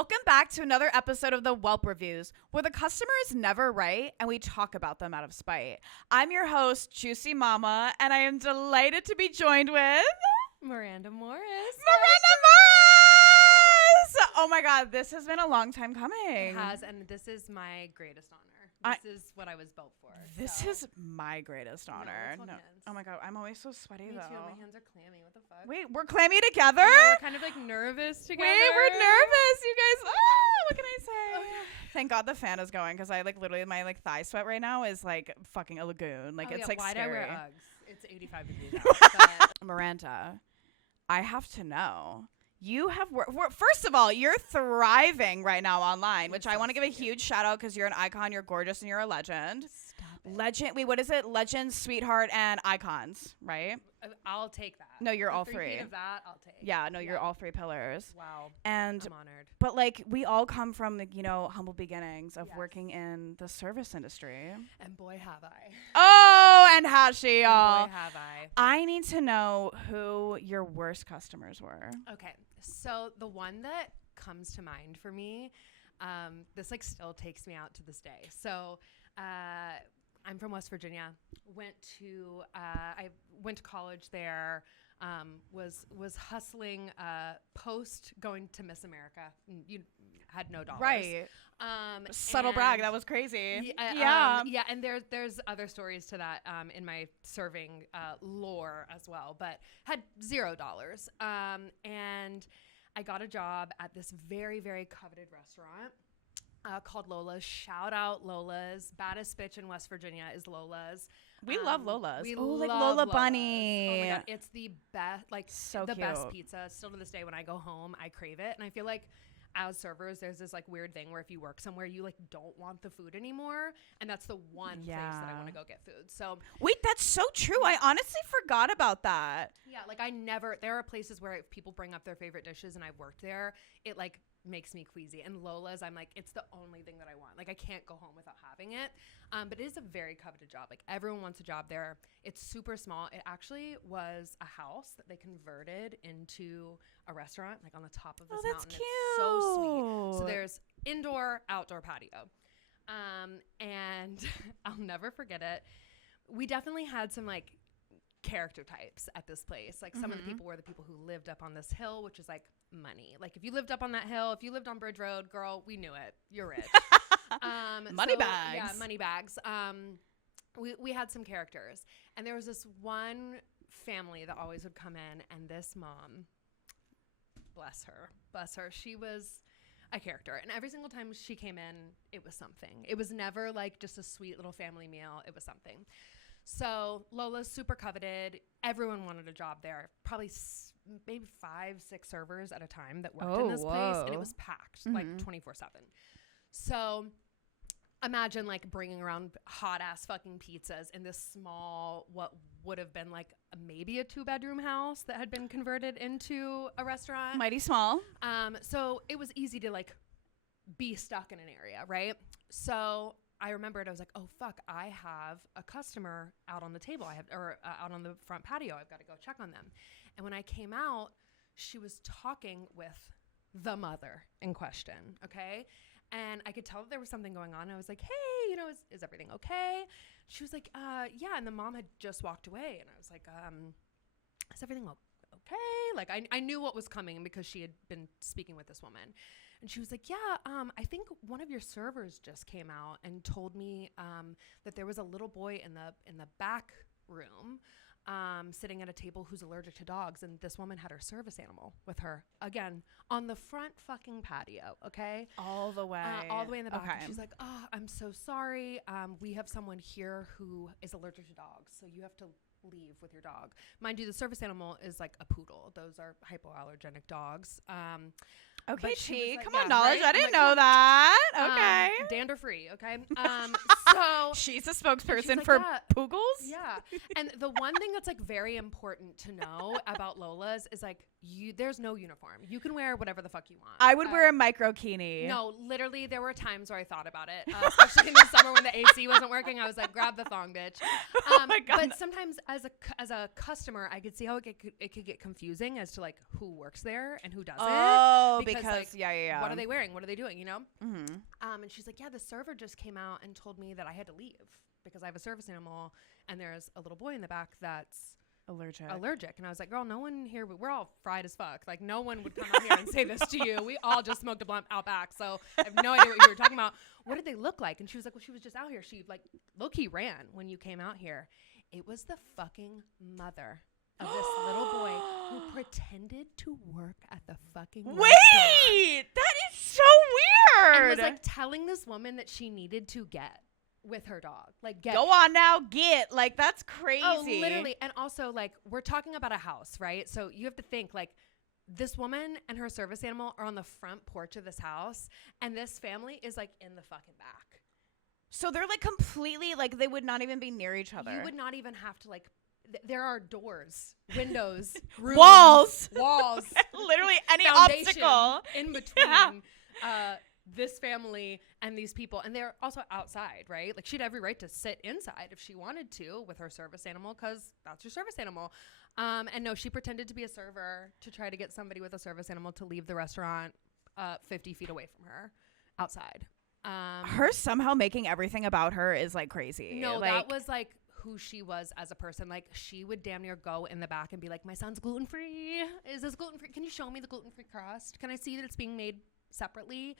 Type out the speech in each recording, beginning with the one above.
Welcome back to another episode of the Whelp Reviews, where the customer is never right and we talk about them out of spite. I'm your host, Juicy Mama, and I am delighted to be joined with... Miranda Morris. Miranda Morris! Oh my God, this has been a long time coming. It has, and this is my greatest honor. This is what I was built for. This is my greatest honor. No. Oh my God, I'm always so sweaty though. Me too. My hands are clammy. What the fuck? Wait, we're clammy together? We're kind of like nervous together. Wait, we're nervous, you guys. Oh, what can I say? Okay. Thank God the fan is going because I literally my thigh sweat right now is like fucking a lagoon. It's like why scary. do I wear Uggs? It's 85 degrees out. Miranda, I have to know. You have first of all, you're thriving right now online, which I want to give a huge shout out because you're an icon, you're gorgeous, and you're a legend. Stop it. Legend. Wait, what is it? Legend, sweetheart, and icons, right? I'll take that. No, you're all three. three. Of that, I'll take. Yeah, no, you're all three pillars. Wow. And I'm honored. but we all come from humble beginnings of working in the service industry. And boy, have I. Oh, and has she, y'all? Boy, have I. I need to know who your worst customers were. Okay. So the one that comes to mind for me, this still takes me out to this day. So I'm from West Virginia. I went to college there. Was hustling post going to Miss America. You had no dollars. Right. Subtle brag. That was crazy. Yeah. And there's other stories to that in my serving lore as well, but had $0. And I got a job at this very, very coveted restaurant called Lola's. Shout out Lola's. Baddest bitch in West Virginia is Lola's. We love Lola's. We love Lola Lola Bunny. Oh my God, it's the best. So the cute. best pizza. Still to this day, when I go home, I crave it, and I feel like as servers, there's this weird thing where if you work somewhere, you don't want the food anymore, and that's the one place that I want to go get food. So wait, that's so true. I honestly forgot about that. Yeah, there are places where if people bring up their favorite dishes and I've worked there, it makes me queasy. And Lola's, I'm it's the only thing that I want. I can't go home without having it. But it is a very coveted job. Everyone wants a job there. It's super small. It actually was a house that they converted into a restaurant, on the top of this mountain. Cute. It's so sweet. So there's indoor, outdoor patio. And I'll never forget it. We definitely had some character types at this place. Some of the people were the people who lived up on this hill, which is money. If you lived up on that hill, if you lived on Bridge Road, girl, we knew it. You're rich. Money bags. Yeah, money bags. We had some characters, and there was this one family that always would come in, and this mom, bless her, she was a character, and every single time she came in, it was something. It was never just a sweet little family meal. It was something. So Lola's super coveted. Everyone wanted a job there. Probably maybe 5-6 servers at a time that worked in this place, and it was packed 24/7. So imagine bringing around hot ass fucking pizzas in this small, what would have been maybe a 2-bedroom house that had been converted into a restaurant. Mighty small. So it was easy to be stuck in an area, right? So I remembered, I was oh fuck, I have a customer out on the table. Out on the front patio. I've got to go check on them. And when I came out, she was talking with the mother in question. Okay. And I could tell that there was something going on. I was hey, is everything okay? She was yeah. And the mom had just walked away. And I was is everything okay? I knew what was coming because she had been speaking with this woman. And she was yeah, I think one of your servers just came out and told me that there was a little boy in the back room sitting at a table who's allergic to dogs, and this woman had her service animal with her, again, on the front fucking patio, okay? All the way in the back. Okay. She's oh, I'm so sorry. We have someone here who is allergic to dogs, so you have to leave with your dog. Mind you, the service animal is a poodle. Those are hypoallergenic dogs. Okay, Chi, come on, knowledge. Right? I didn't know that. Okay. Dander free, okay? So she's a spokesperson like, for yeah. Poogles. Yeah. And the one thing that's like very important to know about Lolas is like there's no uniform. You can wear whatever the fuck you want. I would wear a microkini. No, literally there were times where I thought about it, especially in the summer when the AC wasn't working. I was like, grab the thong, bitch. Oh my God. But sometimes as a customer, I could see how it could get confusing as to like who works there and who doesn't. Oh, because like, yeah. What are they wearing? What are they doing? You know? Mm-hmm. And she's like, yeah, the server just came out and told me that I had to leave because I have a service animal and there's a little boy in the back that's allergic. And I was like, girl, no one here, we're all fried as fuck. Like no one would come out here and say this to you. We all just smoked a blunt out back. So I have no idea what you were talking about. What did they look like? And she was like, well, she was just out here. She like low-key ran when you came out here. It was the fucking mother of this little boy who pretended to work at the fucking restaurant. That is so weird. And was like telling this woman that she needed to get with her dog. Like get. Go on now, get. Like that's crazy. Oh, literally. And also like we're talking about a house, right? So you have to think like this woman and her service animal are on the front porch of this house and this family is like in the fucking back. So they're like completely like they would not even be near each other. You would not even have to like there are doors, windows, rooms, walls, literally any obstacle in between this family and these people. And they're also outside, right? Like she'd have every right to sit inside if she wanted to with her service animal because that's her service animal. And no, she pretended to be a server to try to get somebody with a service animal to leave the restaurant 50 feet away from her outside. Her somehow making everything about her is like crazy. No, like, that was like who she was as a person. Like she would damn near go in the back and be like, my son's gluten-free. Is this gluten-free? Can you show me the gluten-free crust? Can I see that it's being made separately?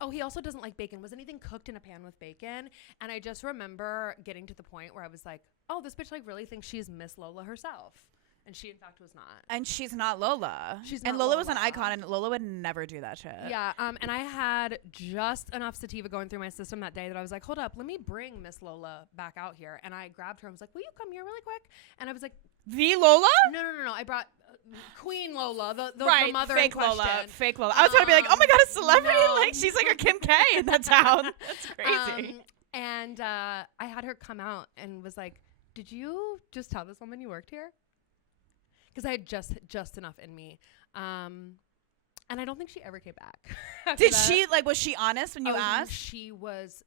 Oh, he also doesn't like bacon. Was anything cooked in a pan with bacon? And I just remember getting to the point where I was like, oh, this bitch like really thinks she's Miss Lola herself. And she, in fact, was not. And she's not Lola. She's and not Lola was Lola. an icon, and Lola would never do that shit. Yeah. And I had just enough sativa going through my system that day that I was like, hold up, let me bring Miss Lola back out here. And I grabbed her. I was like, will you come here really quick? And I was like, the Lola? No. I brought Queen Lola, the right, mother fake in question. Lola, fake Lola. I was trying to be like, oh my God, a celebrity? No. Like she's like a Kim K in that town. That's crazy. And I had her come out and was like, did you just tell this woman you worked here? Because I had just enough in me. And I don't think she ever came back. Did she, like, was she honest when you asked? She was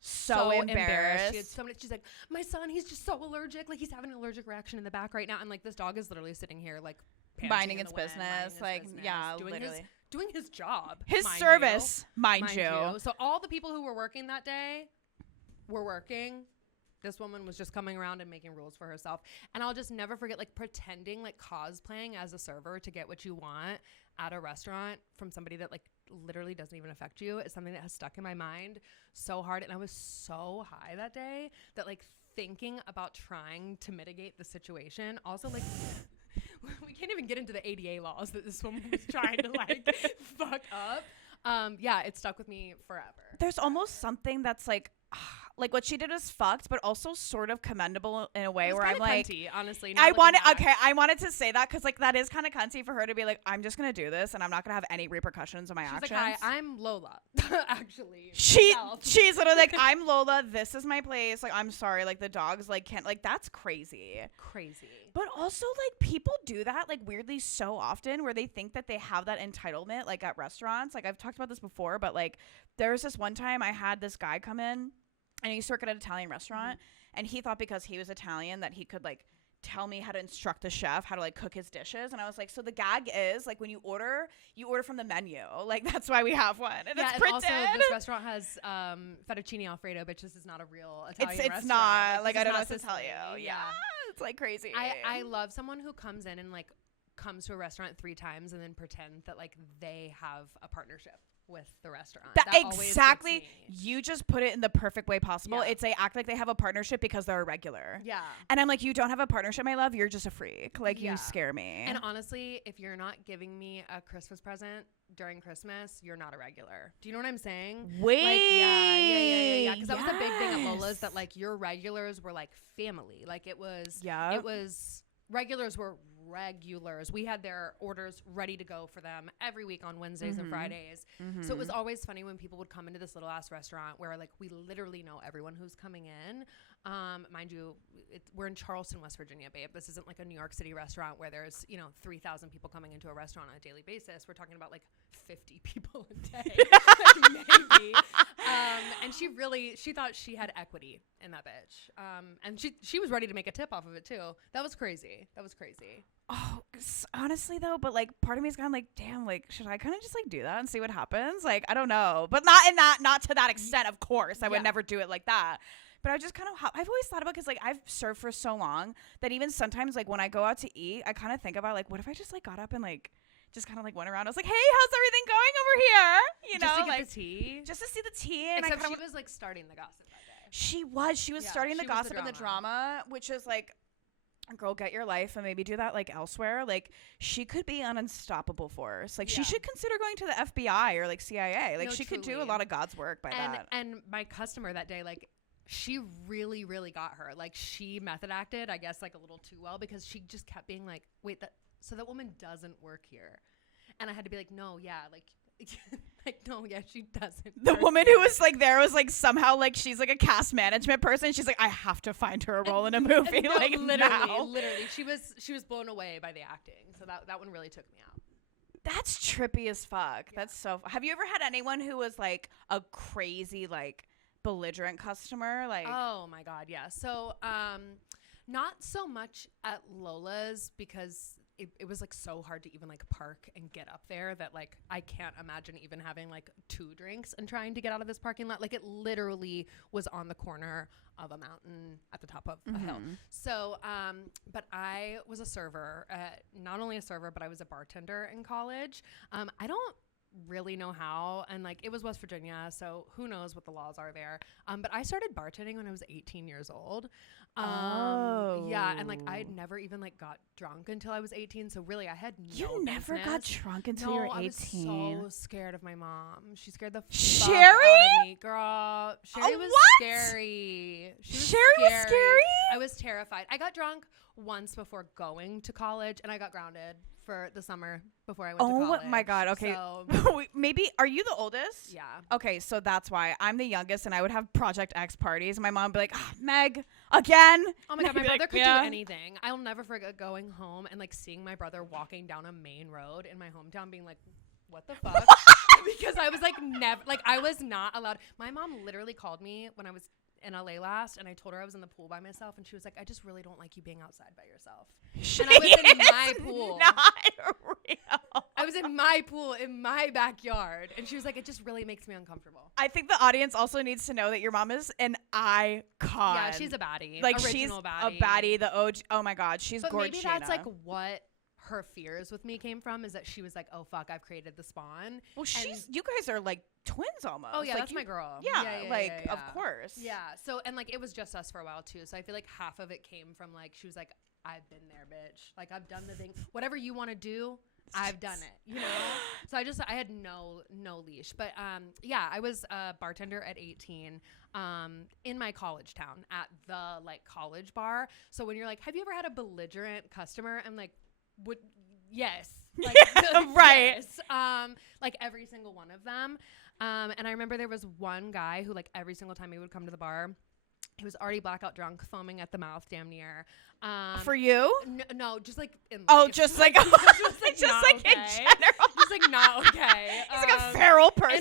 so embarrassed. She had so many, she's like, my son, he's just so allergic. Like, he's having an allergic reaction in the back right now. And, like, this dog is literally sitting here, like, minding its business. Yeah, literally. Doing his job. His service, mind you. So all the people who were working that day were working. This woman was just coming around and making rules for herself. And I'll just never forget, like, pretending, like, cosplaying as a server to get what you want at a restaurant from somebody that, like, literally doesn't even affect you is something that has stuck in my mind so hard. And I was so high that day that, like, thinking about trying to mitigate the situation. Also, like, we can't even get into the ADA laws that this woman was trying to, like, fuck up. Yeah, it stuck with me forever. There's almost something that's, like what she did was fucked, but also sort of commendable in a way where I'm like, cunty, honestly. I wanted to say that because like that is kind of cunty for her to be like, I'm just gonna do this and I'm not gonna have any repercussions on my actions. Like, hi, I'm Lola. Actually, she's literally like, I'm Lola. This is my place. Like, I'm sorry. Like the dogs like can't like that's crazy. But also like people do that like weirdly so often where they think that they have that entitlement like at restaurants. Like I've talked about this before, but like there was this one time I had this guy come in. And he used to work at an Italian restaurant, and he thought because he was Italian that he could, like, tell me how to instruct the chef how to, like, cook his dishes. And I was like, so the gag is, like, when you order from the menu. Like, that's why we have one. And yeah, it's and pretend. Also, this restaurant has fettuccine Alfredo, bitch. This is not a real Italian restaurant. It's not. Like, I don't know what to Sicily. tell you. Yeah. It's, like, crazy. I love someone who comes in and, like, comes to a restaurant 3 times and then pretend that, like, they have a partnership with the restaurant. That exactly. You just put it in the perfect way possible. Yeah. It's they act like they have a partnership because they're a regular. Yeah. And I'm like, you don't have a partnership, my love. You're just a freak. Like, you scare me. And honestly, if you're not giving me a Christmas present during Christmas, you're not a regular. Do you know what I'm saying? Wait. Like, yeah. Because that was the big thing at Lola's, that like your regulars were like family. Like it was regulars were regulars. We had their orders ready to go for them every week on Wednesdays and Fridays. So it was always funny when people would come into this little ass restaurant where like we literally know everyone who's coming in. Mind you, we're in Charleston, West Virginia, babe. This isn't like a New York City restaurant where there's, 3,000 people coming into a restaurant on a daily basis. We're talking about like 50 people a day, maybe. And she thought she had equity in that bitch. And she was ready to make a tip off of it too. That was crazy. Oh, honestly though, but like part of me is kind of like, damn, like should I kind of just like do that and see what happens? Like I don't know, but not to that extent. Of course, I would never do it like that. But I just kind of I've always thought about, because like I've served for so long that even sometimes like when I go out to eat, I kind of think about like, what if I just like got up and like just kind of like went around. I was like, hey, how's everything going over here? Just to get the tea, just to see the tea. And except she was like starting the gossip that day. She was starting the gossip and the drama, which is like, girl, get your life and maybe do that like elsewhere. Like she could be an unstoppable force. Like she should consider going to the FBI or like CIA. Like she could do a lot of God's work by that. And my customer that day, like she really, really got her. Like she method acted, I guess, like a little too well, because she just kept being like, wait, that woman doesn't work here. And I had to be like, no, yeah, like no, yeah, she doesn't. The woman who was like there was like somehow like she's like a cast management person. She's like, I have to find her a role in a movie. No, like literally, she was blown away by the acting. So that one really took me out. That's trippy as fuck. Yeah. That's so. Have you ever had anyone who was like a crazy like belligerent customer? Like, oh my god, yeah. So not so much at Lola's, because it was like so hard to even like park and get up there that like I can't imagine even having like 2 drinks and trying to get out of this parking lot. Like it literally was on the corner of a mountain at the top of a hill. So but I was a server, not only a server, but I was a bartender in college. I don't really know how, and like it was West Virginia, so who knows what the laws are there. But I started bartending when I was 18 years old. Yeah, and like I had never even like got drunk until I was 18, so really I had no You never business. got drunk until you were 18? I was so scared of my mom. She scared the Sherry? fuck out of me, girl. Sherry was what? scary. Sherry was scary? I was terrified. I got drunk once before going to college, and I got grounded for the summer before I went to college. Oh my god, okay. So maybe, are you the oldest? Yeah. Okay, so that's why. I'm the youngest, and I would have Project X parties, and my mom would be like, Meg, again? Oh my god, my brother could do anything. I'll never forget going home and like seeing my brother walking down a main road in my hometown being like, what the fuck? Because I was like, I was not allowed. My mom literally called me when I was in LA last, and I told her I was in the pool by myself, and she was like, I just really don't like you being outside by yourself. And I was in my pool. Not real. I was in my pool in my backyard, and she was like, it just really makes me uncomfortable. I think the audience also needs to know that your mom is an icon. Yeah, she's a baddie. Like original she's baddie. a baddie, the OG. Oh my god, she's gorgeous. Maybe that's like what her fears with me came from, is that she was like, oh fuck, I've created the spawn. Well, you guys are like twins almost. Oh yeah, like that's my girl. Yeah, of course. Yeah. So, and like it was just us for a while too. So I feel like half of it came from like, she was like, I've been there, bitch. Like I've done the thing. Whatever you want to do, I've done it. You know. So I had no leash. But yeah, I was a bartender at 18 in my college town at the like college bar. So when you're like, have you ever had a belligerent customer? I'm like, yes. Like, right. Yes. Like every single one of them. And I remember there was one guy who like every single time he would come to the bar, he was already blackout drunk, foaming at the mouth, damn near. For you? No, just like in life. Oh, just like, just like okay. In general. Just like not okay. He's like a feral person.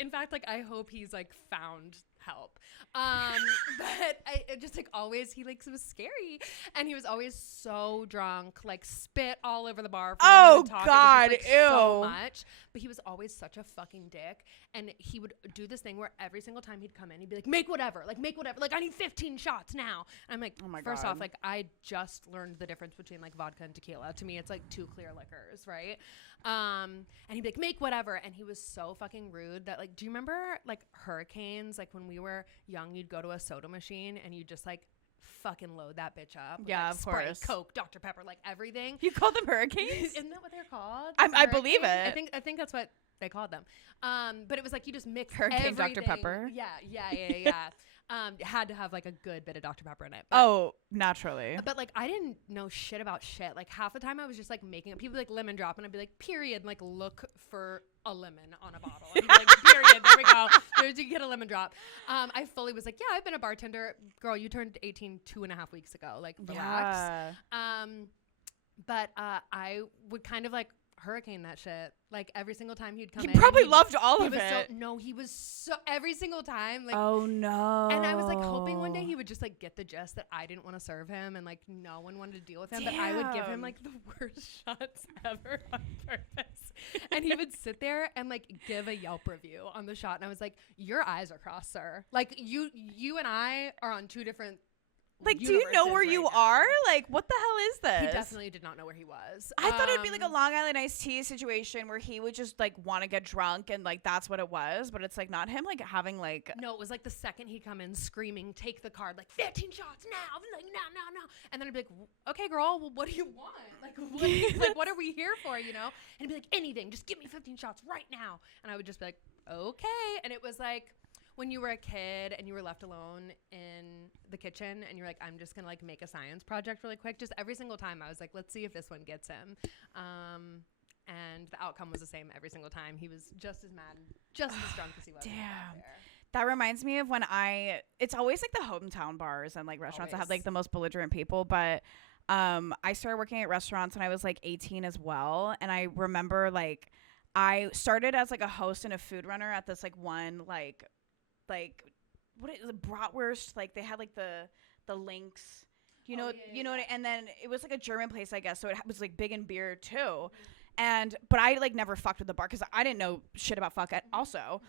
In fact, I hope he's like found help. But it just like always, he like was scary, and he was always so drunk, like spit all over the bar. Oh god, just, like, ew. So much. But he was always such a fucking dick, and he would do this thing where every single time he'd come in, he'd be like, make whatever, like I need 15 shots now. And I'm like, oh my first off, like I just learned the difference between like vodka and tequila. To me, it's like 2 clear liquors, right? And he'd be like, make whatever. And he was so fucking rude that like, do you remember like hurricanes? Like when we were young, you'd go to a soda machine and you just like fucking load that bitch up with, yeah, like, of Sprite, course, Coke, Dr. Pepper, like everything. You call them hurricanes? Isn't that what they're called? I believe it. I think that's what they called them. But it was like you just mix Hurricane everything. Dr. Pepper. Yeah. Had to have like a good bit of Dr. Pepper in it. Oh, naturally. But like I didn't know shit about shit. Like half the time I was just like making up. People would, like lemon drop, and I'd be like period, and, like look for a lemon on a bottle. And be like period. There we go. There's you get a lemon drop. I fully was like, yeah, I've been a bartender. Girl, you turned 18 2.5 weeks ago. Like relax. Yeah. But I would kind of like hurricane that shit. Like every single time he'd come in. He probably loved all of it. He was so every single time. Like, oh no. And I was like hoping one day he would just like get the gist that I didn't want to serve him and like no one wanted to deal with him. Damn. But I would give him like the worst shots ever on purpose. And he would sit there and like give a Yelp review on the shot. And I was like, your eyes are crossed, sir. Like you and I are on two different like, do you know where you are? Like, what the hell is this? He definitely did not know where he was. I thought it'd be like a Long Island iced tea situation where he would just like want to get drunk and like that's what it was. But it's like not him like having like. No, it was like the second he'd come in screaming, take the card, like 15 shots now. I'm like, no. And then I'd be like, okay, girl, well, what do you want? Like, what are we here for, you know? And he'd be like, anything, just give me 15 shots right now. And I would just be like, okay. And it was like, when you were a kid and you were left alone in the kitchen and you're like, I'm just going to like make a science project really quick. Just every single time I was like, let's see if this one gets him. And the outcome was the same every single time. He was just as mad, just as drunk as he was. Damn. That reminds me of when it's always like the hometown bars and like restaurants that have like the most belligerent people. But I started working at restaurants when I was like 18 as well. And I remember like I started as like a host and a food runner at this like one like what is it, bratwurst, like they had like the links, you know, and then it was like a German place, I guess, so it was like big in beer too. But I like never fucked with the bar because I didn't know shit about fuck also.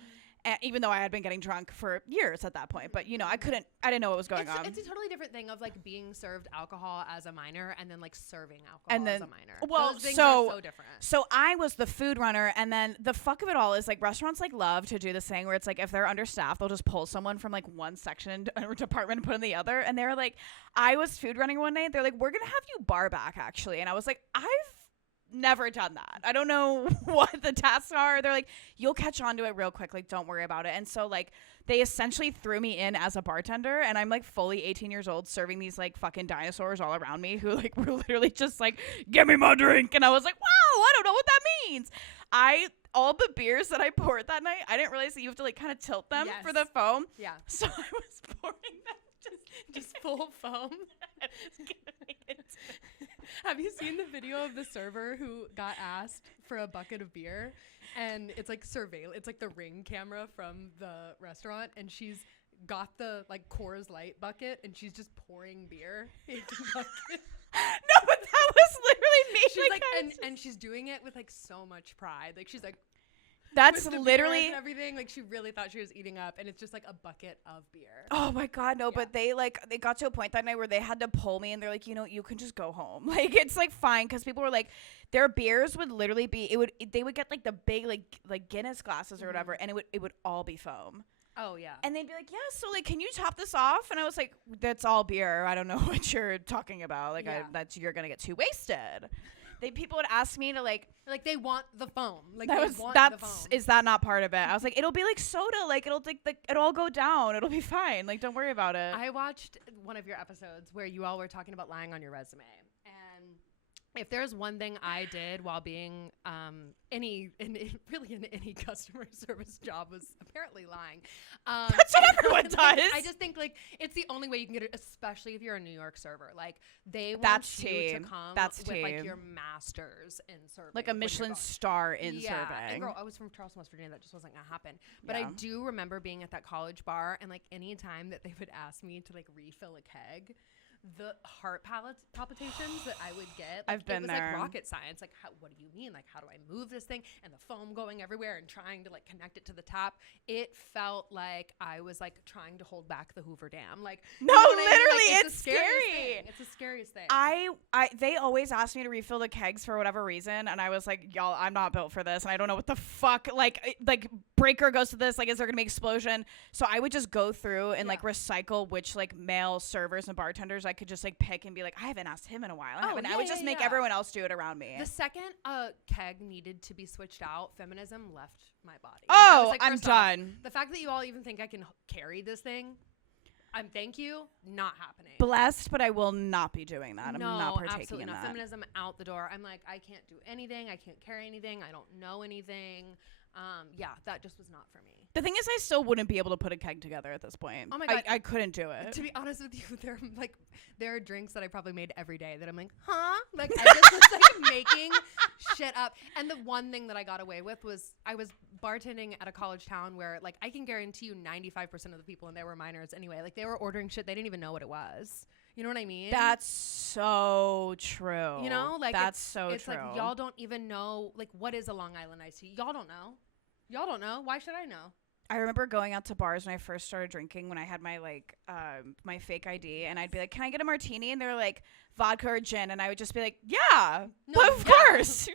Even though I had been getting drunk for years at that point. But, you know, I didn't know what was going on. It's a totally different thing of, like, being served alcohol as a minor and then, like, serving alcohol as a minor. Well, those things are so different. So I was the food runner, and then the fuck of it all is, like, restaurants, like, love to do this thing where it's, like, if they're understaffed, they'll just pull someone from, like, one section or department and put in the other. And they were like, I was food running one night. They're like, we're going to have you bar back, actually. And I was like, I've never done that. I don't know what the tasks are. They're like, you'll catch on to it real quick. Like, don't worry about it. And so like they essentially threw me in as a bartender, and I'm like fully 18 years old serving these like fucking dinosaurs all around me who like were literally just like, give me my drink. And I was like, wow, I don't know what that means. All the beers that I poured that night, I didn't realize that you have to like kind of tilt them for the foam. Yeah. So I was pouring them just full foam. Have you seen the video of the server who got asked for a bucket of beer, and it's like it's like the Ring camera from the restaurant, and she's got the like Coors Light bucket and she's just pouring beer into the bucket. No, but that was literally me. She's like and she's doing it with like so much pride. Like she's like, that's literally and everything. Like she really thought she was eating up, and it's just like a bucket of beer. Oh my God, no! Yeah. But they got to a point that night where they had to pull me, and they're like, you know, you can just go home. Like it's like fine, because people were like, their beers would literally be they would get like the big like Guinness glasses or whatever, and it would all be foam. Oh yeah. And they'd be like, yeah, so like, can you top this off? And I was like, that's all beer. I don't know what you're talking about. Like you're gonna get too wasted. People would ask me to like they want the foam. Like is that not part of it? I was like, it'll be like soda. Like it'll all go down. It'll be fine. Like don't worry about it. I watched one of your episodes where you all were talking about lying on your resume, and if there's one thing I did while being in any customer service job was apparently lying. That's what everyone does. I just think like it's the only way you can get it, especially if you're a New York server. Like they want you to come with like your masters in serving, like a Michelin star in serving. And girl, I was from Charleston, West Virginia. That just wasn't gonna happen. But I do remember being at that college bar, and like any time that they would ask me to like refill a keg, the heart palpitations that I would get, like, I've been there. It was like rocket science. Like, what do you mean? Like, how do I move this thing? And the foam going everywhere and trying to like connect it to the top. It felt like I was like trying to hold back the Hoover Dam. Like, no, you know literally, like, it's scary. It's the scariest thing. They always asked me to refill the kegs for whatever reason, and I was like, y'all, I'm not built for this, and I don't know what the fuck. Like breaker goes to this. Like, is there gonna be explosion? So I would just go through and like recycle which like male servers and bartenders I could just like pick and be like, I haven't asked him in a while. I would just make everyone else do it around me. The second a keg needed to be switched out, feminism left my body. Oh, like, I'm done. The fact that you all even think I can carry this thing, Thank you, not happening. Blessed, but I will not be doing that. I'm not partaking absolutely in not. that. Feminism out the door. I'm like, I can't do anything. I can't carry anything. I don't know anything. That just was not for me. The thing is, I still wouldn't be able to put a keg together at this point. Oh my God. I couldn't do it. To be honest with you, there are drinks that I probably made every day that I'm like, huh? Like, I just was like making shit up. And the one thing that I got away with was I was bartending at a college town where, like, I can guarantee you 95% of the people in there were minors anyway. Like, they were ordering shit. They didn't even know what it was. You know what I mean? That's so true. You know? Like, it's true. It's like, y'all don't even know, like, what is a Long Island iced tea? Y'all don't know. Y'all don't know. Why should I know? I remember going out to bars when I first started drinking, when I had my my fake ID, and I'd be like, "Can I get a martini?" And they were like, "Vodka or gin?" And I would just be like, "Yeah, of course,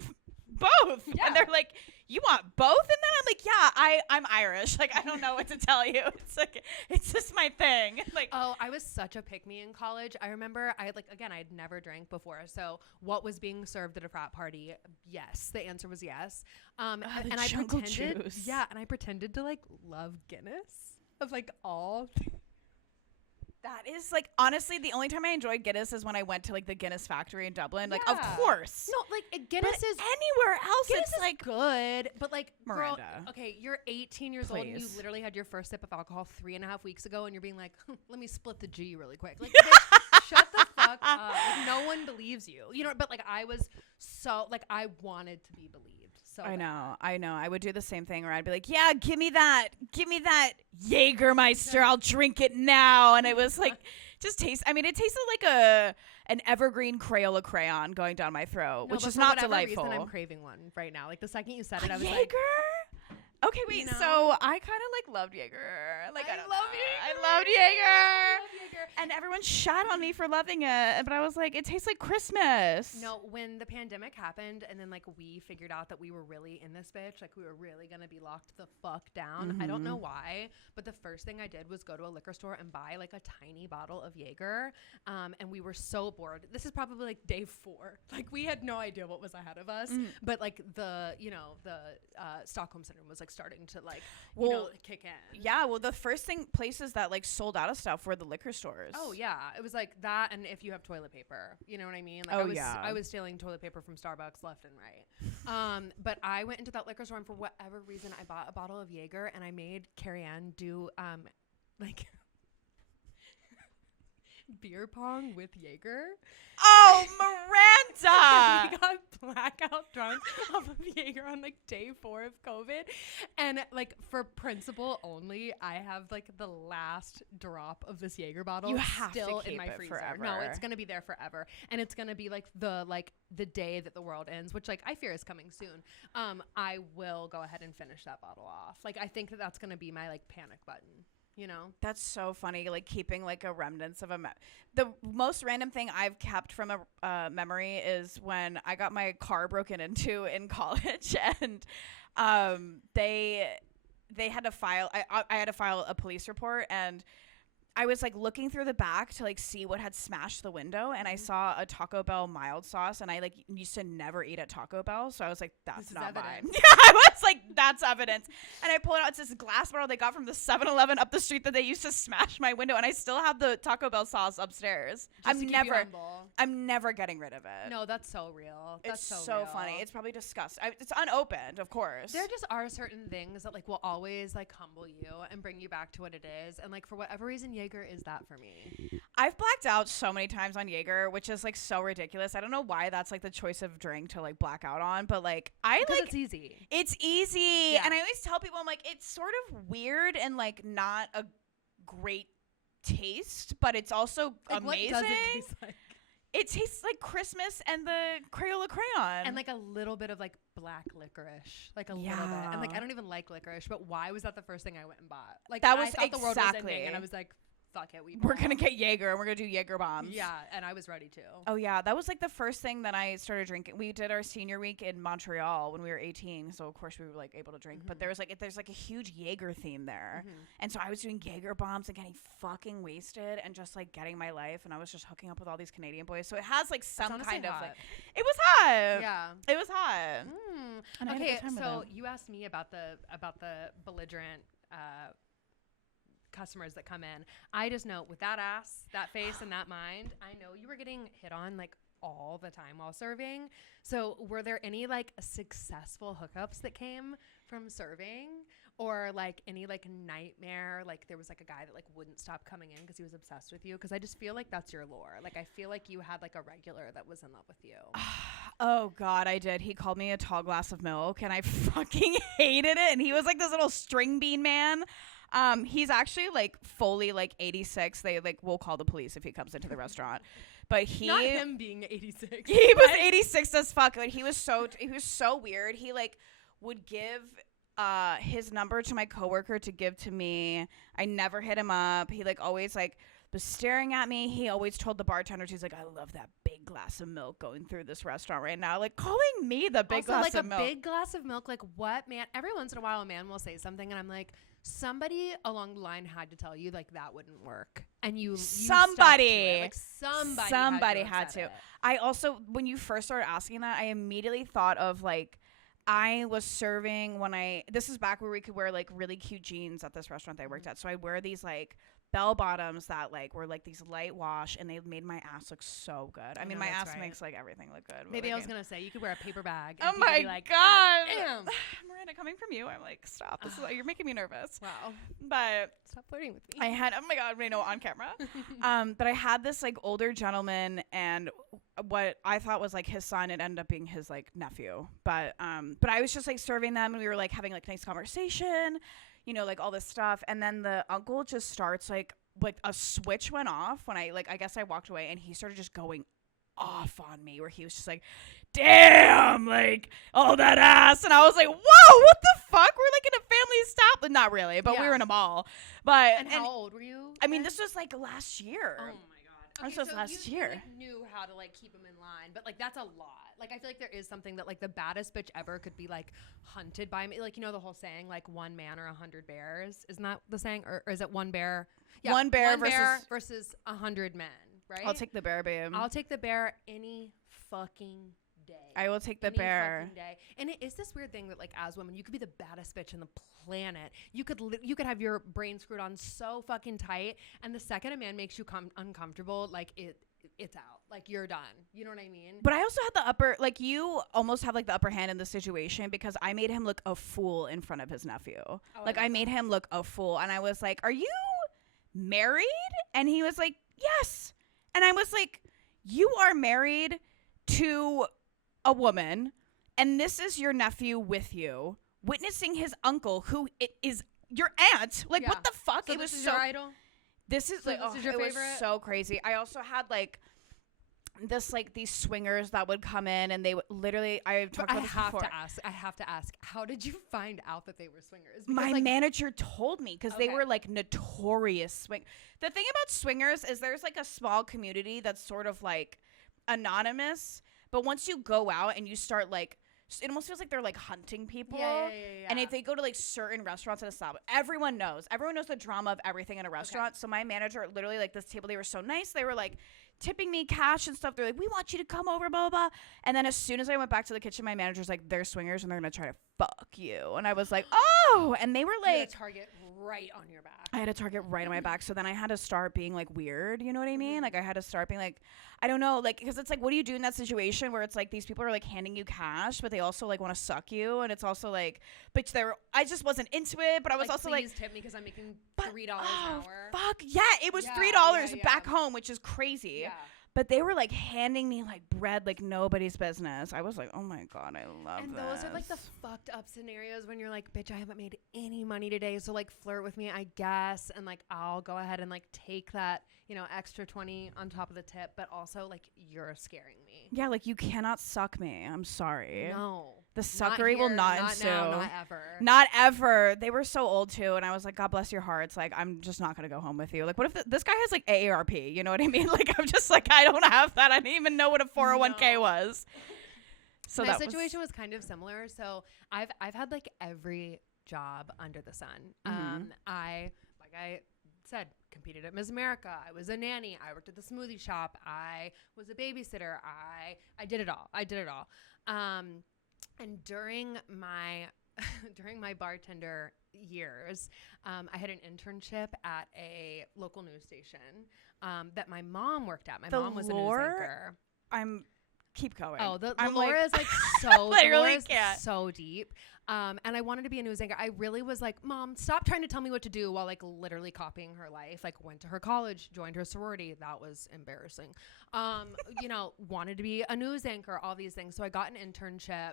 both." Yeah. And they're like, "You want both?" And then I'm like, "Yeah, I'm Irish. Like, I don't know what to tell you. It's like, it's just my thing." Like, oh, I was such a pick-me in college. I remember I had never drank before. So what was being served at a frat party? Yes, the answer was yes. And I pretended, juice. Yeah, and I pretended to like love Guinness of like all. That is like, honestly, the only time I enjoyed Guinness is when I went to like the Guinness factory in Dublin. Like, of course. No, like Guinness but is anywhere else. Guinness it's is like good, but like, Miranda. Girl, okay, you're 18 years old and you literally had your first sip of alcohol 3.5 weeks ago, and you're being like, let me split the G really quick. Like, bitch, shut the fuck up. Like, no one believes you. You know, but like I was so like I wanted to be believed. So I know. I would do the same thing where I'd be like, "Yeah, give me that Jägermeister. I'll drink it now." And it was like, it tasted like an evergreen Crayola crayon going down my throat, which is not delightful. Reason, I'm craving one right now. Like the second you said it, I was Jaeger? like, okay, wait. You know? So I kind of like loved Jaeger. Like I love Jaeger. I loved Jaeger. And everyone shat on me for loving it, but I was like, it tastes like Christmas. No, when the pandemic happened, and then like we figured out that we were really in this bitch, like we were really gonna be locked the fuck down. Mm-hmm. I don't know why, but the first thing I did was go to a liquor store and buy like a tiny bottle of Jaeger. And we were so bored. This is probably like day 4. Like we had no idea what was ahead of us, but like the Stockholm syndrome was like starting to like kick in. Yeah, well, the first places that like sold out of stuff were the liquor stores. Oh yeah, it was like that, and if you have toilet paper, you know what I mean. Like I was stealing toilet paper from Starbucks left and right. But I went into that liquor store, and for whatever reason, I bought a bottle of Jaeger, and I made Carrie Ann do like beer pong with Jaeger. Oh, Miranda! We got blackout drunk off of Jaeger on like day 4 of COVID, and like for principle only, I have like the last drop of this Jaeger bottle still in my freezer. Forever. No, it's gonna be there forever, and it's gonna be like the day that the world ends, which like I fear is coming soon. I will go ahead and finish that bottle off. Like I think that's gonna be my like panic button. You know, that's so funny. Like keeping like a remnants of the most random thing I've kept from a memory is when I got my car broken into in college, and they had to file. I had to file a police report, and I was like looking through the back to like see what had smashed the window, and I saw a Taco Bell mild sauce, and I like used to never eat at Taco Bell, so I was like, that's not mine. Yeah, I was like, that's evidence. And I pulled it out. It's this glass bottle they got from the 7-Eleven up the street that they used to smash my window, and I still have the Taco Bell sauce upstairs. I'm never getting rid of it. No, that's so real. That's so funny. It's probably disgusting. It's unopened, of course. There just are certain things that like will always like humble you and bring you back to what it is, and like for whatever reason, Jaeger is that for me. I've blacked out so many times on Jaeger, which is like so ridiculous. I don't know why that's like the choice of drink to like black out on, but like it's easy. It's easy. Yeah. And I always tell people, I'm like, it's sort of weird and like not a great taste, but it's also like, amazing. What does it taste like? It tastes like Christmas and the Crayola crayon. And like a little bit of like black licorice. Like a little bit. And like I don't even like licorice, but why was that the first thing I went and bought? Like that was I thought the world was ending, and I was like, fuck it, we're gonna get Jaeger and we're gonna do Jaeger bombs. Yeah, and I was ready to. Oh yeah, that was like the first thing that I started drinking. We did our senior week in Montreal when we were 18, so of course we were like able to drink. But there's like a huge Jaeger theme there, and so I was doing Jaeger bombs and getting fucking wasted and just like getting my life, and I was just hooking up with all these Canadian boys. So it has like some kind of like, it was hot. Yeah, it was hot. Okay, so you asked me about the belligerent customers that come in. I just know with that ass, that face, and that mind, I know you were getting hit on like all the time while serving. So were there any like successful hookups that came from serving, or like any like nightmare, like there was like a guy that like wouldn't stop coming in because he was obsessed with you? Because I just feel like that's your lore. Like I feel like you had like a regular that was in love with you. Oh God, I did. He called me a tall glass of milk and I fucking hated it. And he was like this little string bean man. He's actually like fully like 86. They like will call the police if he comes into the restaurant. But Not him being 86. He was 86 as fuck. Like, he was so weird. He like would give his number to my coworker to give to me. I never hit him up. He like always like was staring at me. He always told the bartenders, he's like, I love that big glass of milk going through this restaurant right now. Like calling me the big glass like of milk. Like a big glass of milk. Like what, man? Every once in a while a man will say something and I'm like, somebody along the line had to tell you like that wouldn't work. And you somebody like somebody had to. I also, when you first started asking that, I immediately thought of like, I was serving this is back where we could wear like really cute jeans at this restaurant that I worked at. So I wear these like bell bottoms that like were like these light wash, and they made my ass look so good. I mean, my ass makes like everything look good. Maybe I was gonna say you could wear a paper bag. And oh my be like, God, damn. Miranda, coming from you, I'm like, stop. This is you're making me nervous. Wow. But stop flirting with me. I had, oh my God, we know on camera. But I had this like older gentleman, and what I thought was like his son, it ended up being his like nephew. But I was just like serving them, and we were like having like nice conversation, you know, like all this stuff. And then the uncle just starts like a switch went off when I guess I walked away, and he started just going off on me, where he was just like, damn, like all that ass. And I was like, whoa, what the fuck? We're like in a family stop, but not really, but we were in a mall. But and how old were you? I mean, this was like last year. Oh my God. This was last year. You like, knew how to like keep him in line, but like that's a lot. Like I feel like there is something that like the baddest bitch ever could be like hunted by me. Like, you know, the whole saying like 1 man or 100 bears. Isn't that the saying? Or is it 1 bear? Yeah, one bear versus 100 men, right? I'll take the bear, babe. I'll take the bear any fucking day. I will take the bear. Day. And it is this weird thing that like as women, you could be the baddest bitch on the planet. You could have your brain screwed on so fucking tight, and the second a man makes you uncomfortable, like it's out. Like you're done. You know what I mean? But I also had you almost have like the upper hand in the situation, because I made him look a fool in front of his nephew. Oh, like I made him look a fool, and I was like, are you married? And he was like, yes. And I was like, you are married to a woman, and this is your nephew with you, witnessing his uncle, who is your aunt. Like, what the fuck? So it was so your idol? This is like, this is your favorite? was so crazy. I also had like these swingers that would come in, and they would literally, I have to ask, how did you find out that they were swingers? Because, my manager told me, because they were like notorious The thing about swingers is there's like a small community that's sort of like anonymous, but once you go out and you start like, it almost feels like they're like hunting people. Yeah. And if they go to like certain restaurants and establishments, everyone knows the drama of everything in a restaurant. Okay. So my manager, literally, like this table, they were so nice. They were like tipping me cash and stuff. They're like, we want you to come over, blah, blah, blah. And then as soon as I went back to the kitchen, my manager's like, they're swingers and they're going to try to fuck you. And I was like, oh. And they were like, you had a target right on your back. I had a target right on my back. So then I had to start being like weird. You know what I mean? Like I had to start being like, I don't know, like, because it's like, what do you do in that situation where it's like these people are like handing you cash, but they also like want to suck you, and it's also like, but I just wasn't into it, but I was also please tip me because I'm making $3 an hour. Fuck yeah, it was $3 back home, which is crazy. Yeah. But they were like handing me like bread like nobody's business. I was like, oh my God, I love this. And those are like the fucked up scenarios when you're like, bitch, I haven't made any money today, so like flirt with me, I guess, and like I'll go ahead and like take that, you know, extra 20 on top of the tip, but also like you're scaring me. Yeah, like you cannot suck me. I'm sorry. No. The suckery will not ensue. Not ever. Not ever. They were so old too, and I was like, God bless your hearts. Like, I'm just not gonna go home with you. Like, what if this guy has like AARP? You know what I mean? Like, I'm just like, I don't have that. I didn't even know what a 401k was. So my situation was kind of similar. So I've had like every job under the sun. Mm-hmm. I said, competed at Miss America. I was a nanny. I worked at the smoothie shop. I was a babysitter. I did it all. And during my during my bartender years, I had an internship at a local news station that my mom worked at. My mom was a news anchor. Keep going. Oh, the lore is like so literally so deep. And I wanted to be a news anchor. I really was like, Mom, stop trying to tell me what to do, while like literally copying her life. Like, went to her college, joined her sorority. That was embarrassing. Wanted to be a news anchor, all these things. So I got an internship.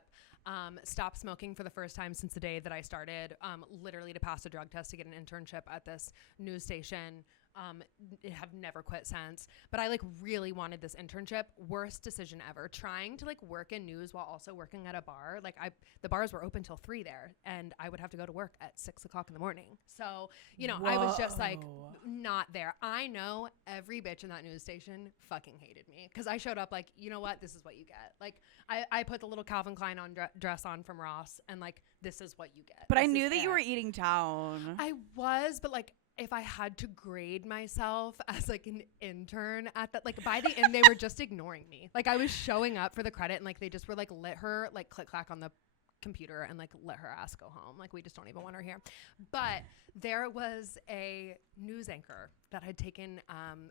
Stopped smoking for the first time since the day that I started, literally to pass a drug test to get an internship at this news station. Have never quit since, but I like really wanted this internship. Worst decision ever, trying to like work in news while also working at a bar. Like the bars were open till 3 there, and I would have to go to work at 6 o'clock in the morning. So, Whoa. I was just like not there. I know every bitch in that news station fucking hated me because I showed up like, you know what, this is what you get. Like I put the little Calvin Klein dress on from Ross, and like, this is what you get. But I knew that you were eating down. I was, but like, if I had to grade myself as like an intern at that, like by the end, they were just ignoring me. Like I was showing up for the credit, and like they just were like, let her like click clack on the computer and like let her ass go home. Like, we just don't even want her here. But there was a news anchor that had taken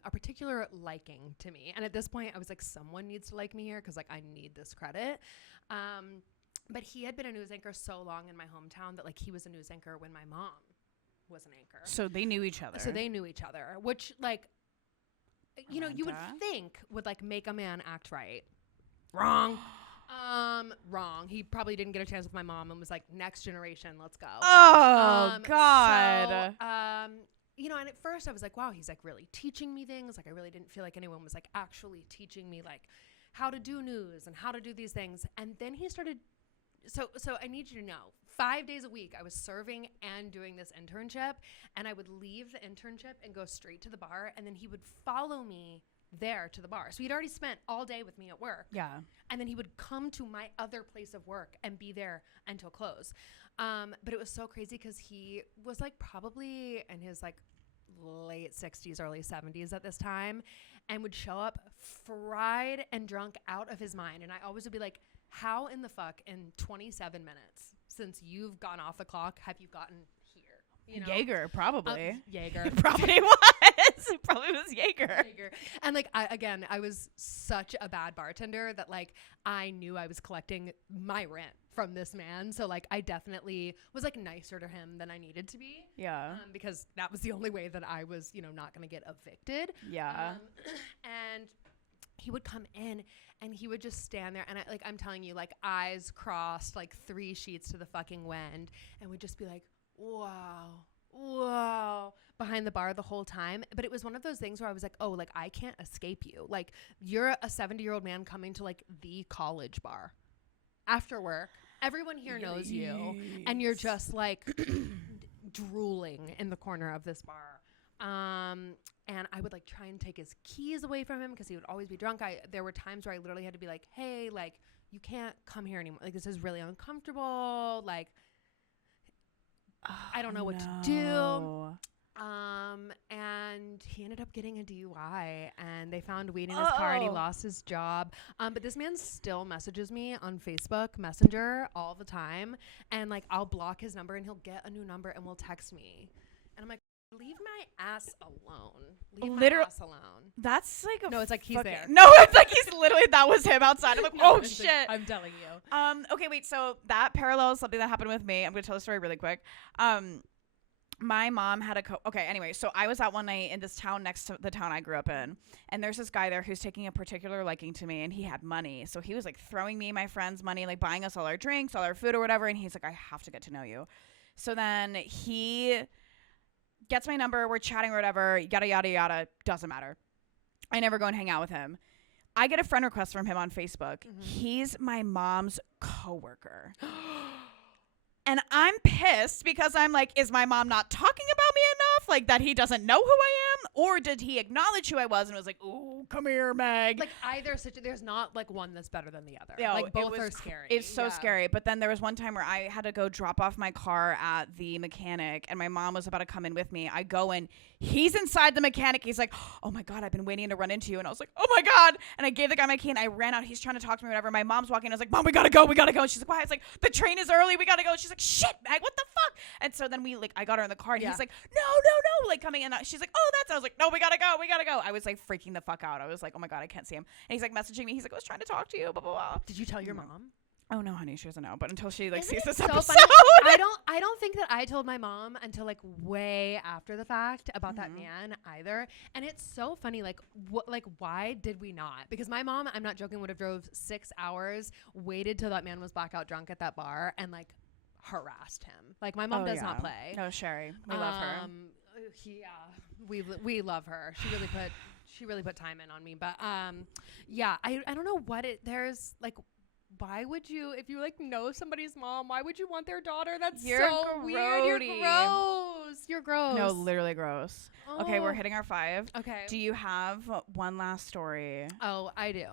a particular liking to me. And at this point I was like, someone needs to like me here, because like I need this credit. But he had been a news anchor so long in my hometown that like he was a news anchor when my mom was an anchor. So they knew each other. Which like, you know, you would think would like make a man act right. Wrong. Wrong. He probably didn't get a chance with my mom and was like, next generation, let's go. Oh, God. So, and at first I was like, wow, he's like really teaching me things. Like, I really didn't feel like anyone was like actually teaching me like how to do news and how to do these things. And then he started. So I need you to know, 5 days a week I was serving and doing this internship, and I would leave the internship and go straight to the bar, and then he would follow me there to the bar. So he'd already spent all day with me at work. Yeah. And then he would come to my other place of work and be there until close. But it was so crazy because he was like probably in his like late 60s, early 70s at this time, and would show up fried and drunk out of his mind. And I always would be like, how in the fuck in 27 minutes since you've gone off the clock have you gotten here? You know? Jaeger, probably. Jaeger. It probably was. It probably was Jaeger. And like, I was such a bad bartender that like I knew I was collecting my rent from this man. So like I definitely was like nicer to him than I needed to be. Yeah. Because that was the only way that I was, not going to get evicted. Yeah. And he would come in and he would just stand there, and I'm telling you, like eyes crossed, like 3 sheets to the fucking wind, and would just be like, wow, behind the bar the whole time. But it was one of those things where I was like, oh, like I can't escape you. Like, you're a 70-year-old man coming to like the college bar after work. Everyone here knows you, and you're just like drooling in the corner of this bar. And I would like try and take his keys away from him because he would always be drunk. There were times where I literally had to be like, hey, like, you can't come here anymore. Like, this is really uncomfortable. Like, I don't know what to do. And he ended up getting a DUI, and they found weed in his car, and he lost his job. But this man still messages me on Facebook Messenger all the time, and like I'll block his number and he'll get a new number and will text me. And I'm like, leave my ass alone. Leave my ass alone. That's like no, it's like he's there. No, it's like he's literally, that was him outside. I'm like, oh shit. Like, I'm telling you. Okay, wait. So that parallels something that happened with me. I'm gonna tell the story really quick. My mom had anyway, so I was out one night in this town next to the town I grew up in, and there's this guy there who's taking a particular liking to me, and he had money. So he was like throwing me and my friends money, like buying us all our drinks, all our food or whatever, and he's like, I have to get to know you. So then he gets my number, we're chatting or whatever, yada, yada, yada, doesn't matter. I never go and hang out with him. I get a friend request from him on Facebook. Mm-hmm. He's my mom's coworker. And I'm pissed because I'm like, is my mom not talking about me enough? Like, that he doesn't know who I am? or did he acknowledge who I was and was like, ooh, come here, Meg? Like either there's not like one that's better than the other. Yeah, like both are scary. It's so scary. But then there was one time where I had to go drop off my car at the mechanic and my mom was about to come in with me. I go in, he's inside the mechanic. He's like, oh my God, I've been waiting to run into you. And I was like, oh my God. And I gave the guy my key and I ran out. He's trying to talk to me, whatever. My mom's walking. I was like, Mom, we gotta go. And she's like, why? I was like, the train is early. We gotta go. She's like, shit, Meg, what the fuck? And so then I got her in the car and he's like, no, like coming in. She's like, oh, I was like, no, we gotta go. I was like freaking the fuck out. I was like, oh my God, I can't see him. And he's like messaging me. He's like, I was trying to talk to you, blah, blah, blah. Did you tell your mom? Oh no, honey, she doesn't know. But until she like Isn't sees this so episode. Funny? I don't think that I told my mom until like way after the fact about that man either. And it's so funny, like why did we not? Because my mom, I'm not joking, would have drove 6 hours, waited till that man was blackout drunk at that bar and like harassed him. Like my mom does not play. No, Sherry, we love her. Yeah, we love her. She really put time in on me. But yeah, I don't know what there's like. Why would you, if you like know somebody's mom, why would you want their daughter? That's so weird. You're gross. No, literally gross. Oh. Okay, we're hitting our 5. Okay. Do you have one last story? Oh, I do.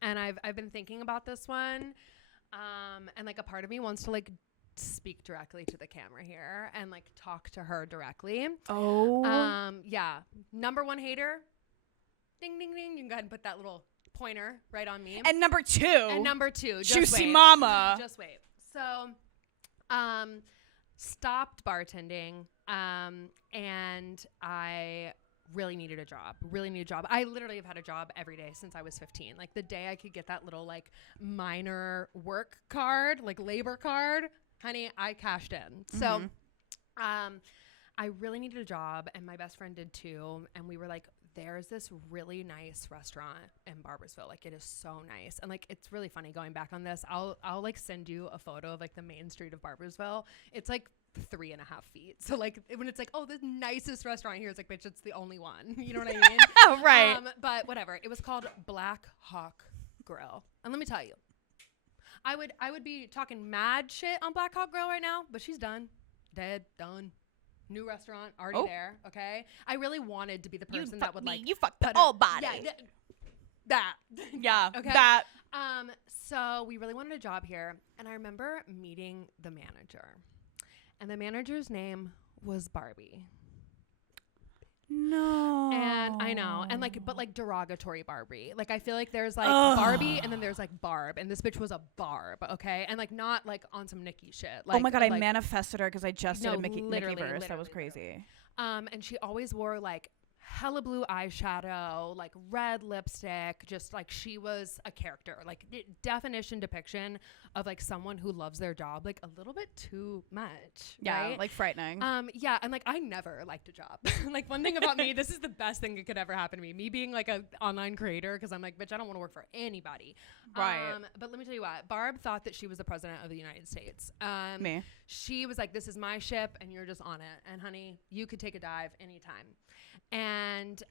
And I've been thinking about this one. And like a part of me wants to like speak directly to the camera here and like talk to her directly. Oh. Yeah. Number 1 hater. Ding, ding, ding. You can go ahead and put that little pointer right on me. And number 2. Just Juicy wait. Mama. Just wait. So, stopped bartending. And I really needed a job. I literally have had a job every day since I was 15. Like the day I could get that little like minor work card, like labor card, honey, I cashed in. So, I really needed a job and my best friend did too. And we were like, there's this really nice restaurant in Barboursville. Like it is so nice. And like, it's really funny going back on this. I'll like send you a photo of like the main street of Barboursville. It's like 3.5 feet. So like when it's like, oh, the nicest restaurant here, it's like, bitch, it's the only one. You know what I mean? Oh, right. But whatever. It was called Black Hawk Grill. And let me tell you, I would be talking mad shit on Black Hawk Grill right now, but she's done. Dead. Done. New restaurant, already there. Okay. I really wanted to be the person that would like. You fucked the whole body. Yeah. That. Yeah. Okay. That. So we really wanted a job here. And I remember meeting the manager. And the manager's name was Barbie. No. And I know. And like, but like derogatory Barbie. Like I feel like there's like Barbie and then there's like Barb. And this bitch was a Barb, okay? And like not like on some Nicki shit. Like, oh my God, like, I manifested her because I just did a Nicki verse. That was crazy. And she always wore like hella blue eyeshadow, like red lipstick, just like she was a character, like definition depiction of like someone who loves their job like a little bit too much. Yeah, right? like frightening. Yeah, and like I never liked a job. Like one thing about me, this is the best thing that could ever happen to me being like an online creator, because I'm like, bitch, I don't want to work for anybody. Right. But let me tell you what, Barb thought that she was the president of the United States. Me. She was like, this is my ship and you're just on it, and honey, you could take a dive anytime. And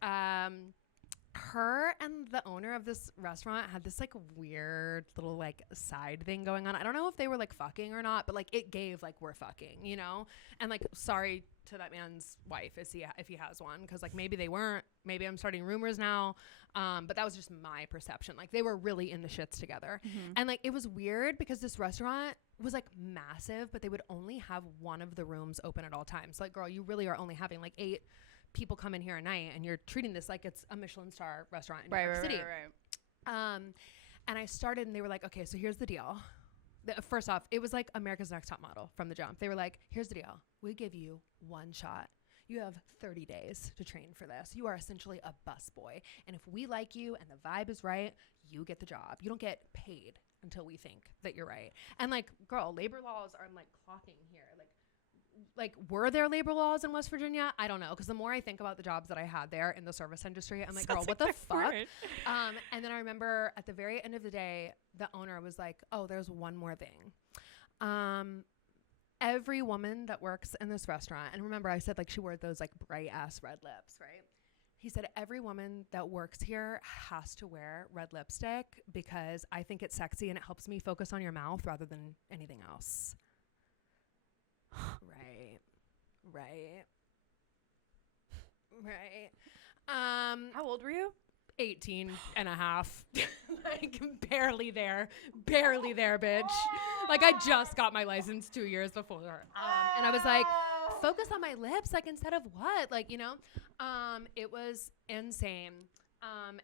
her and the owner of this restaurant had this like weird little like side thing going on. I don't know if they were like fucking or not, but like it gave like we're fucking, you know? And like, sorry to that man's wife if he has one, because like maybe they weren't, maybe I'm starting rumors now, but that was just my perception. Like they were really in the shits together. And like it was weird because this restaurant was like massive, but they would only have one of the rooms open at all times. Like, girl, you really are only having like 8 people come in here a night, and you're treating this like it's a Michelin star restaurant in New York City. Right. And I started, and they were like, okay, so here's the deal. First off, it was like America's Next Top Model from the jump. They were like, here's the deal. We give you 1 shot. You have 30 days to train for this. You are essentially a busboy. And if we like you and the vibe is right, you get the job. You don't get paid until we think that you're right. And like, girl, labor laws are like clocking here. Like were there labor laws in West Virginia? I don't know, because the more I think about the jobs that I had there in the service industry, I'm like, girl, what the fuck? And then I remember at the very end of the day, the owner was like, oh, there's one more thing. Every woman that works in this restaurant, and remember I said like she wore those like bright ass red lips, right? He said every woman that works here has to wear red lipstick because I think it's sexy and it helps me focus on your mouth rather than anything else. Right. Right. How old were you? 18 and a half. Like barely there, bitch. Like I just got my license 2 years before. And I was like, focus on my lips, like instead of what? Like, you know, it was insane.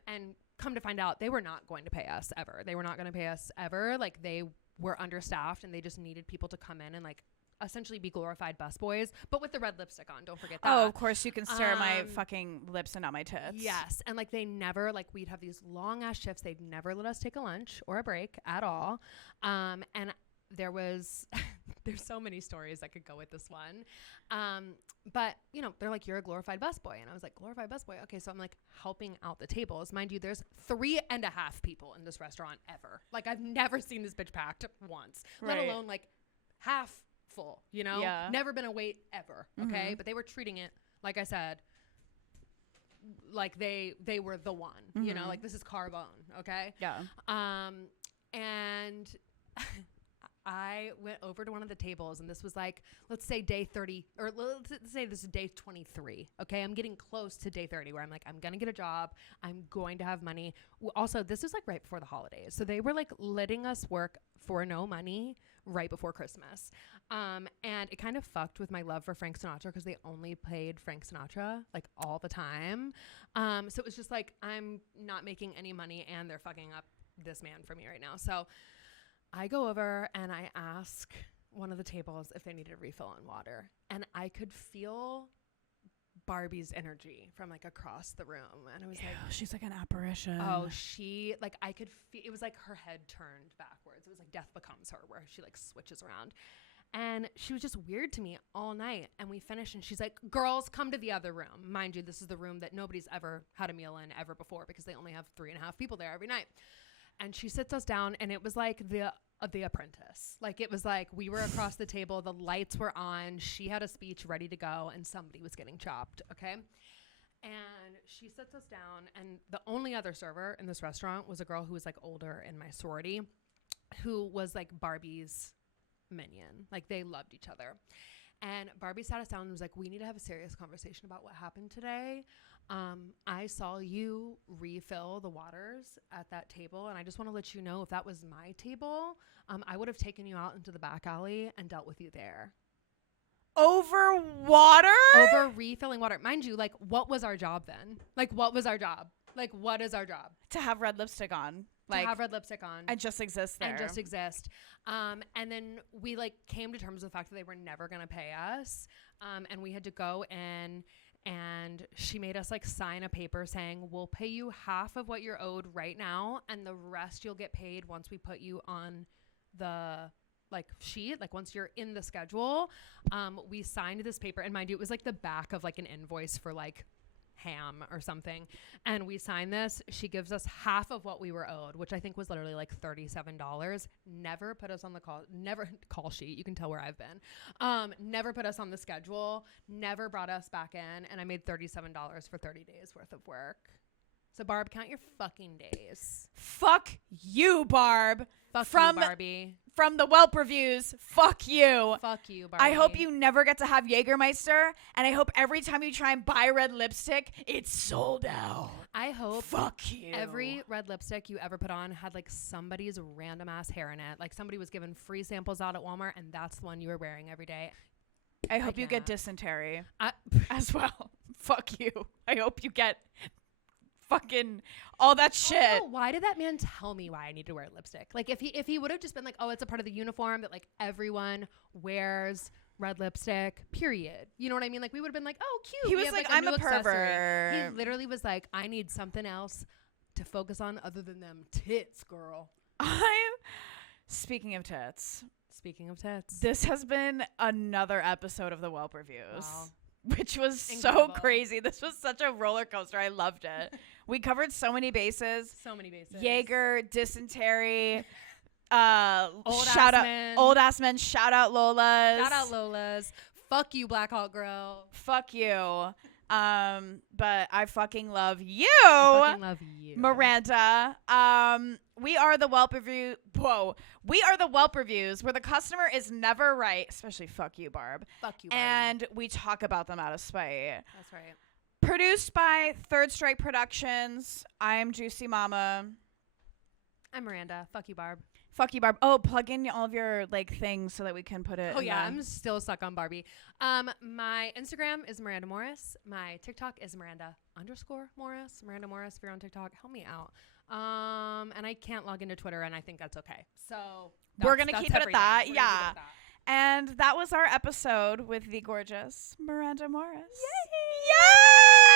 And come to find out, they were not going to pay us ever. They were not going to pay us ever. Like they were understaffed and they just needed people to come in and like essentially be glorified busboys, but with the red lipstick on. Don't forget that. Oh, of course you can stare at my fucking lips and not my tits. Yes. And like they never, like we'd have these long ass shifts. They'd never let us take a lunch or a break at all. And there was, there's so many stories that could go with this one. But you know, they're like, you're a glorified busboy. And I was like, glorified busboy. Okay. So I'm like helping out the tables. Mind you, there's 3.5 people in this restaurant ever. Like I've never seen this bitch packed once, let alone like half full, you know? Yeah. Never been a wait ever. Okay. But they were treating it, like I said, like they were the one, you know, like this is Carbone. Okay. Yeah. And I went over to one of the tables and this was like, let's say day 30 or let's say this is day 23. Okay. I'm getting close to day 30 where I'm like, I'm going to get a job. I'm going to have money. Also, this is like right before the holidays. So they were like letting us work for no money right before Christmas. And it kind of fucked with my love for Frank Sinatra because they only played Frank Sinatra like all the time. So it was just like, I'm not making any money and they're fucking up this man for me right now. So I go over and I ask one of the tables if they needed a refill on water. And I could feel Barbie's energy from like across the room. And I was like, she's like an apparition. Oh, she like, I could feel, it was like her head turned backwards. It was like Death Becomes Her where she like switches around. And she was just weird to me all night. And we finished and she's like, girls, come to the other room. Mind you, this is the room that nobody's ever had a meal in ever before because they only have 3.5 people there every night. And she sits us down and it was like the Apprentice. Like it was like we were across the table, the lights were on, she had a speech ready to go and somebody was getting chopped. Okay. And she sits us down and the only other server in this restaurant was a girl who was like older in my sorority who was like Barbie's minion. Like they loved each other. And Barbie sat us down and was like, we need to have a serious conversation about what happened today. I saw you refill the waters at that table. And I just want to let you know if that was my table, I would have taken you out into the back alley and dealt with you there. Over water? Over refilling water. Mind you, like what was our job then? Like what was our job? Like what is our job? To have red lipstick on. Like, to have red lipstick on. And just exist there. And just exist. And then we like came to terms with the fact that they were never going to pay us. And we had to go in and she made us like sign a paper saying, we'll pay you half of what you're owed right now. And the rest you'll get paid once we put you on the like sheet, like once you're in the schedule. We signed this paper and mind you, it was like the back of like an invoice for like ham or something. And we signed this. She gives us half of what we were owed, which I think was literally like $37. Never put us on the call sheet. You can tell where I've been. Never put us on the schedule, never brought us back in. And I made $37 for 30 days worth of work. So Barb, count your fucking days. Fuck you, Barb. Fuck you, Barbie. From the Whelp reviews, fuck you. Fuck you, Barbie. I hope you never get to have Jägermeister, and I hope every time you try and buy red lipstick, it's sold out. I hope fuck you. Every red lipstick you ever put on had like somebody's random ass hair in it. Like somebody was given free samples out at Walmart, and that's the one you were wearing every day. I hope you get dysentery as well. Fuck you. I hope you get fucking all that shit. Also, why did that man tell me why I need to wear lipstick? Like if he would have just been like, oh, it's a part of the uniform that like everyone wears red lipstick, period. You know what I mean? Like we would have been like, oh, cute. He was like, I'm a pervert. He literally was like, I need something else to focus on other than them tits, girl. Speaking of tits. This has been another episode of the Whelp Reviews. Wow. Which was incredible. So crazy. This was such a roller coaster. I loved it. We covered so many bases. Jaeger, dysentery, old ass men. Shout out Lolas. Fuck you, Black Hawk Girl. Fuck you. But I fucking love you. Miranda. We are the Whelp Review. Whoa. We are the Whelp Reviews where the customer is never right. Especially fuck you, Barb. Fuck you, Barb. And we talk about them out of spite. That's right. Produced by Third Strike Productions. I'm Juicy Mama. I'm Miranda. Fuck you, Barb. Fuck you, Barb. Oh, plug in all of your like things so that we can put it. Oh yeah, I'm still stuck on Barbie. My Instagram is Miranda Morris. My TikTok is Miranda_Morris. Miranda Morris. If you're on TikTok, help me out. And I can't log into Twitter, and I think that's okay. So we're gonna keep it at that. Yeah. And that was our episode with the gorgeous Miranda Morris. Yay! Yay!